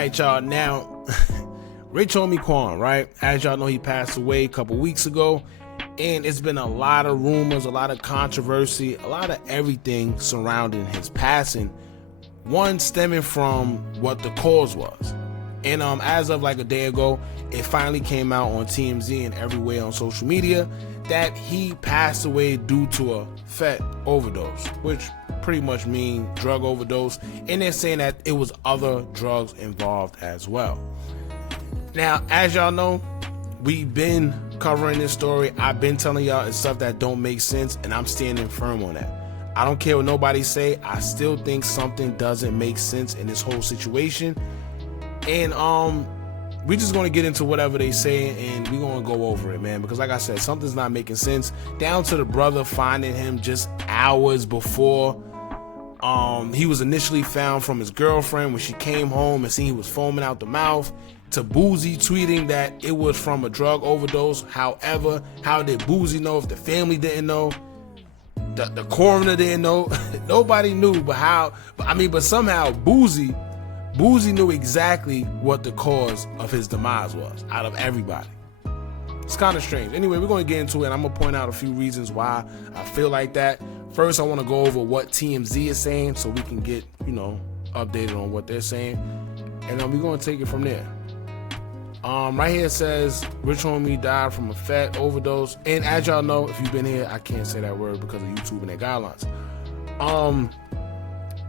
right, y'all. Now, Rich Homie Quan, right? As y'all know, he passed away a couple weeks ago, and it's been a lot of rumors, a lot of controversy, a lot of everything surrounding his passing. One stemming from what the cause was. And as of like a day ago, it finally came out on TMZ and everywhere on social media that he passed away due to a fat overdose, which pretty much mean drug overdose, and they're saying that it was other drugs involved as well. Now, as y'all know, we've been covering this story. I've been telling y'all it's stuff that don't make sense, and I'm standing firm on that. I don't care what nobody say. I still think something doesn't make sense in this whole situation. And we're just going to get into whatever they say, and we're going to go over it, man, because like I said, something's not making sense, down to the brother finding him just hours before he was initially found from his girlfriend when she came home and seen he was foaming out the mouth, to Boozy tweeting that it was from a drug overdose. However, how did Boozy know if the family didn't know? The coroner didn't know. Nobody knew, but somehow Boozy knew exactly what the cause of his demise was out of everybody. It's kind of strange. Anyway, we're going to get into it. I'm going to point out a few reasons why I feel like that. First, I want to go over what TMZ is saying so we can get, updated on what they're saying. And then we're going to take it from there. Right here it says Rich Homie died from a fat overdose. And as y'all know, if you've been here, I can't say that word because of YouTube and their guidelines.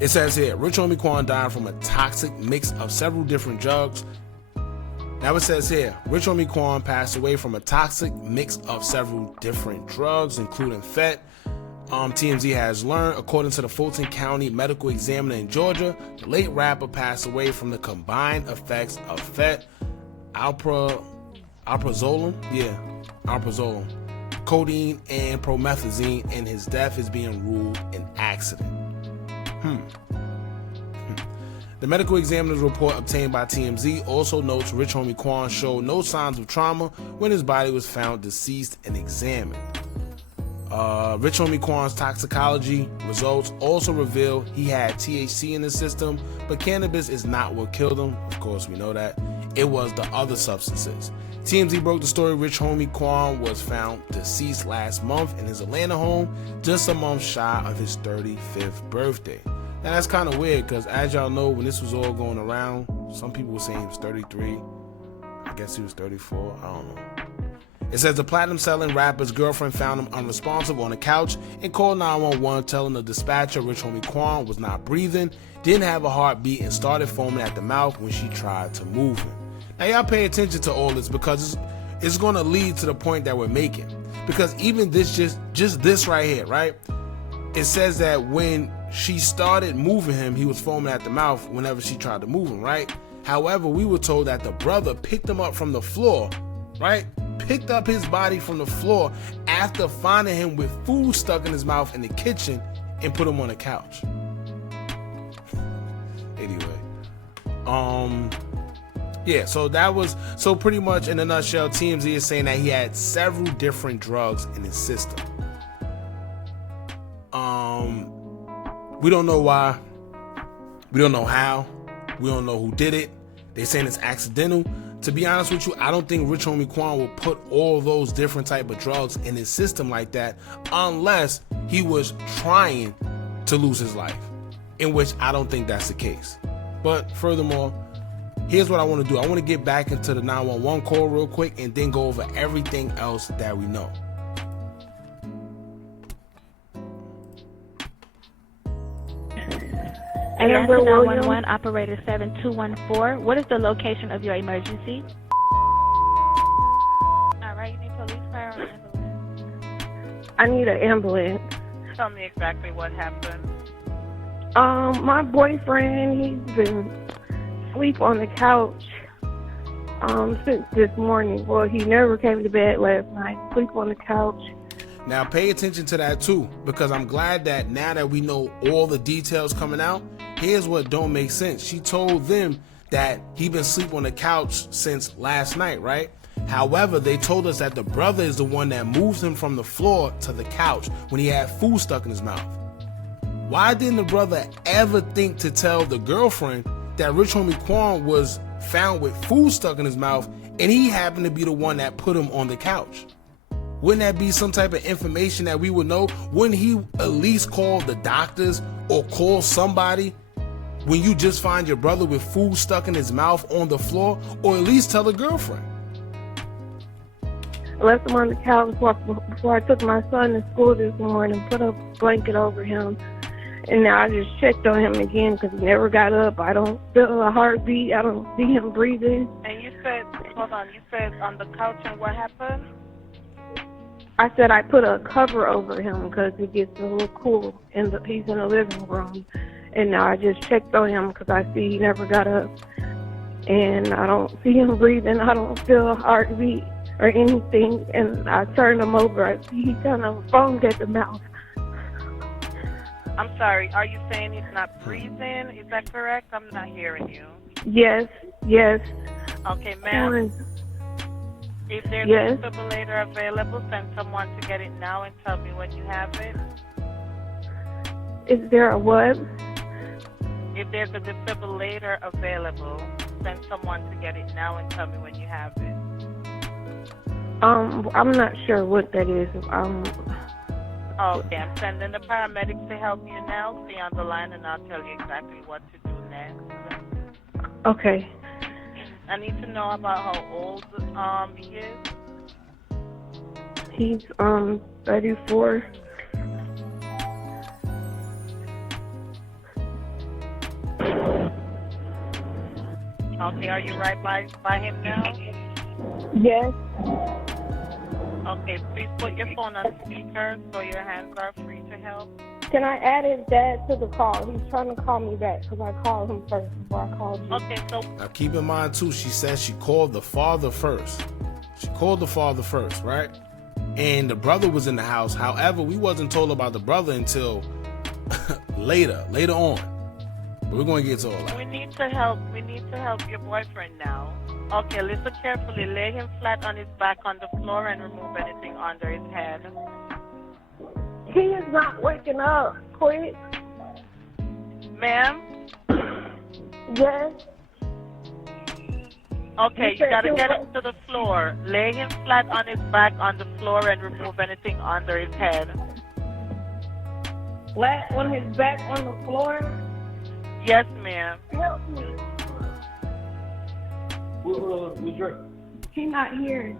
It says here, Rich Homie Quan died from a toxic mix of several different drugs. Now it says here, Rich Homie Quan passed away from a toxic mix of several different drugs, including fat. TMZ has learned, according to the Fulton County Medical Examiner in Georgia, the late rapper passed away from the combined effects of fat, alprazolam, codeine, and promethazine, and his death is being ruled an accident. The medical examiner's report obtained by TMZ also notes Rich Homie Quan showed no signs of trauma when his body was found deceased and examined. Rich Homie Quan's toxicology results also reveal he had THC in his system, but cannabis is not what killed him. Of course, we know that. It was the other substances. TMZ broke the story. Rich Homie Quan was found deceased last month in his Atlanta home, just a month shy of his 35th birthday. Now that's kind of weird because, as y'all know, when this was all going around, some people were saying he was 33. I guess he was 34. I don't know. It says the platinum-selling rapper's girlfriend found him unresponsive on the couch and called 911, telling the dispatcher Rich Homie Quan was not breathing, didn't have a heartbeat, and started foaming at the mouth when she tried to move him. Now y'all pay attention to all this because it's going to lead to the point that we're making. Because even this, just this right here, right? It says that when she started moving him, he was foaming at the mouth whenever she tried to move him, right? However, we were told that the brother picked him up from the floor, right? Picked up his body from the floor after finding him with food stuck in his mouth in the kitchen and put him on the couch. Anyway, yeah, so pretty much in a nutshell, TMZ is saying that he had several different drugs in his system. We don't know why, we don't know how, we don't know who did it. They're saying it's accidental. To be honest with you, I don't think Rich Homie Quan will put all those different type of drugs in his system like that unless he was trying to lose his life, in which I don't think that's the case. But furthermore, here's what I want to do. I want to get back into the 911 call real quick and then go over everything else that we know. Amber 911, operator 7214. What is the location of your emergency? All right, you need police, fire, or ambulance? I need an ambulance. Tell me exactly what happened. My boyfriend, he's been asleep on the couch since this morning. Well, he never came to bed last night. Sleep on the couch. Now pay attention to that too, because I'm glad that now that we know all the details coming out, here's what don't make sense. She told them that he been asleep on the couch since last night, right? However, they told us that the brother is the one that moved him from the floor to the couch when he had food stuck in his mouth. Why didn't the brother ever think to tell the girlfriend that Rich Homie Quan was found with food stuck in his mouth, and he happened to be the one that put him on the couch? Wouldn't that be some type of information that we would know? Wouldn't he at least call the doctors or call somebody when you just find your brother with food stuck in his mouth on the floor, or at least tell a girlfriend? I left him on the couch before I took my son to school this morning, put a blanket over him, and now I just checked on him again because he never got up. I don't feel a heartbeat. I don't see him breathing. And you said, hold on, you said on the couch, and what happened? I said I put a cover over him because it gets a little cool, and he's in the living room. And now I just checked on him because I see he never got up. And I don't see him breathing. I don't feel a heartbeat or anything. And I turned him over. I see he kind of foamed at the mouth. I'm sorry, are you saying he's not breathing? Is that correct? I'm not hearing you. Yes, yes. Okay, ma'am. If there's Yes. a defibrillator available, send someone to get it now and tell me when you have it. Is there a what? If there's a defibrillator available, send someone to get it now and tell me when you have it. I'm not sure what that is. Okay, I'm sending the paramedics to help you now. Stay on the line and I'll tell you exactly what to do next. Okay. I need to know about how old he is. He's 34. Okay, are you right by him now? Yes. Okay, please put your phone on speaker so your hands are free to help. Can I add his dad to the call? He's trying to call me back because I called him first before I called you. Okay, so Now keep in mind too, she said she called the father first. She called the father first, right? And the brother was in the house. However, we wasn't told about the brother until later on. But we're going to get to all that. we need to help your boyfriend now. Okay, listen carefully. Lay him flat on his back on the floor and remove anything under his head. He is not waking up. Quick. Ma'am? Yes. Okay, you gotta get him to the floor. Lay him flat on his back on the floor and remove anything under his head. Flat on his back on the floor. Yes, ma'am. Help me. He's not here.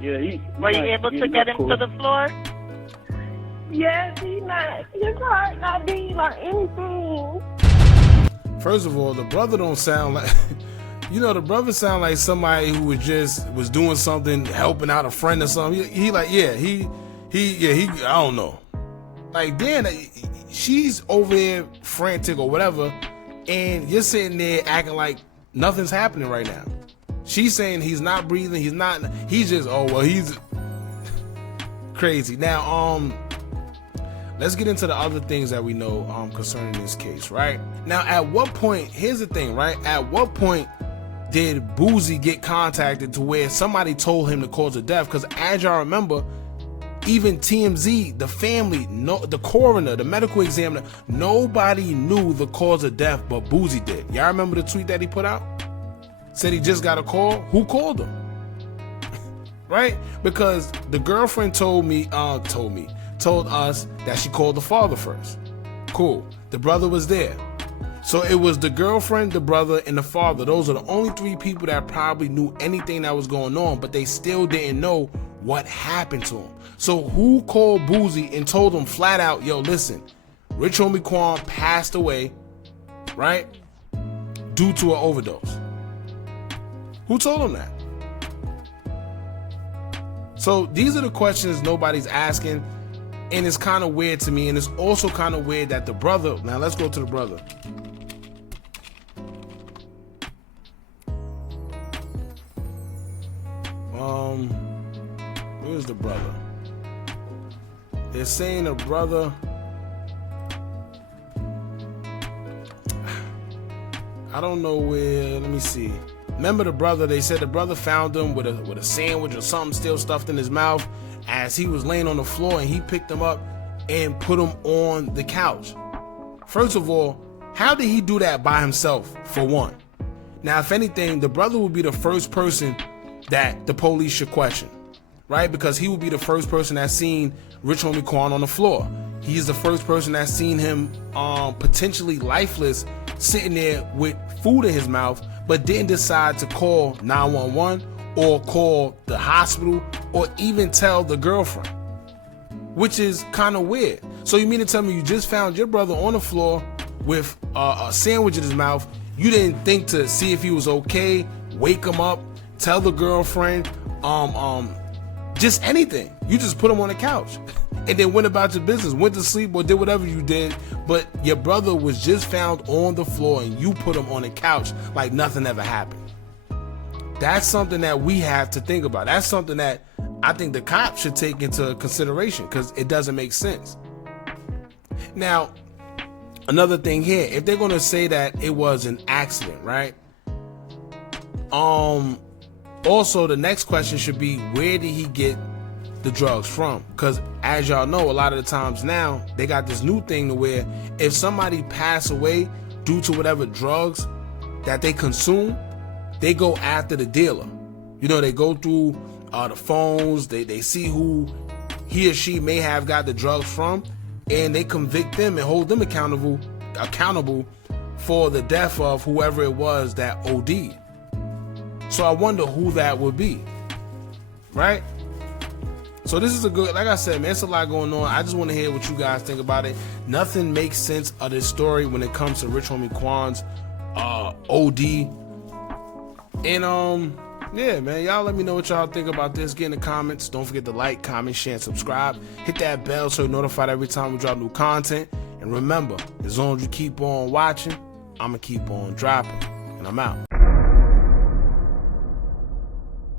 Yeah, Were you able to get him to the floor? Yes, he's not. His heart not beating or anything. First of all, the brother don't sound like, the brother sound like somebody who was doing something, helping out a friend or something. He I don't know. Like, then she's over there frantic or whatever, and you're sitting there acting like nothing's happening right now. She's saying he's not breathing. He's crazy. Now, let's get into the other things that we know concerning this case, right? Now, at what point, here's the thing, right? At what point did Boozy get contacted to where somebody told him the cause of death? Because as y'all remember, even TMZ, the family, the coroner, the medical examiner, nobody knew the cause of death but Boozy did. Y'all remember the tweet that he put out? Said he just got a call. Who called him? Right? Because the girlfriend told us that she called the father first. Cool. The brother was there. So it was the girlfriend, the brother, and the father. Those are the only three people that probably knew anything that was going on, but they still didn't know what happened to him. So who called Boozy and told him flat out, yo, listen, Rich Homie Quan passed away, right? Due to an overdose. Who told him that? So these are the questions nobody's asking, and it's kind of weird to me, and it's also kind of weird that the brother, now let's go to the brother. Where's the brother? They're saying the brother, I don't know where, let me see. Remember the brother, they said the brother found him with a sandwich or something still stuffed in his mouth as he was laying on the floor, and he picked him up and put him on the couch. First of all, how did he do that by himself, for one? Now, if anything, the brother would be the first person that the police should question, right? Because he would be the first person that's seen Rich Homie Quan on the floor. He's the first person that's seen him potentially lifeless, sitting there with food in his mouth, but didn't decide to call 911 or call the hospital or even tell the girlfriend, which is kind of weird. So you mean to tell me you just found your brother on the floor with a sandwich in his mouth? You didn't think to see if he was okay, wake him up, tell the girlfriend, just anything. You just put him on the couch and then went about your business, went to sleep or did whatever you did. But your brother was just found on the floor and you put him on the couch like nothing ever happened. That's something that we have to think about. That's something that I think the cops should take into consideration, because it doesn't make sense. Now, another thing here, if they're going to say that it was an accident, right? Also, the next question should be, where did he get the drugs from? Because as y'all know, a lot of the times now, they got this new thing to where if somebody pass away due to whatever drugs that they consume, they go after the dealer. You know, they go through the phones, they see who he or she may have got the drugs from, and they convict them and hold them accountable for the death of whoever it was that OD'd. So I wonder who that would be, right? So this is a good, like I said, man, it's a lot going on. I just want to hear what you guys think about it. Nothing makes sense of this story when it comes to Rich Homie Quan's OD. And yeah, man, y'all let me know what y'all think about this. Get in the comments. Don't forget to like, comment, share, and subscribe. Hit that bell so you're notified every time we drop new content. And remember, as long as you keep on watching, I'ma keep on dropping. And I'm out.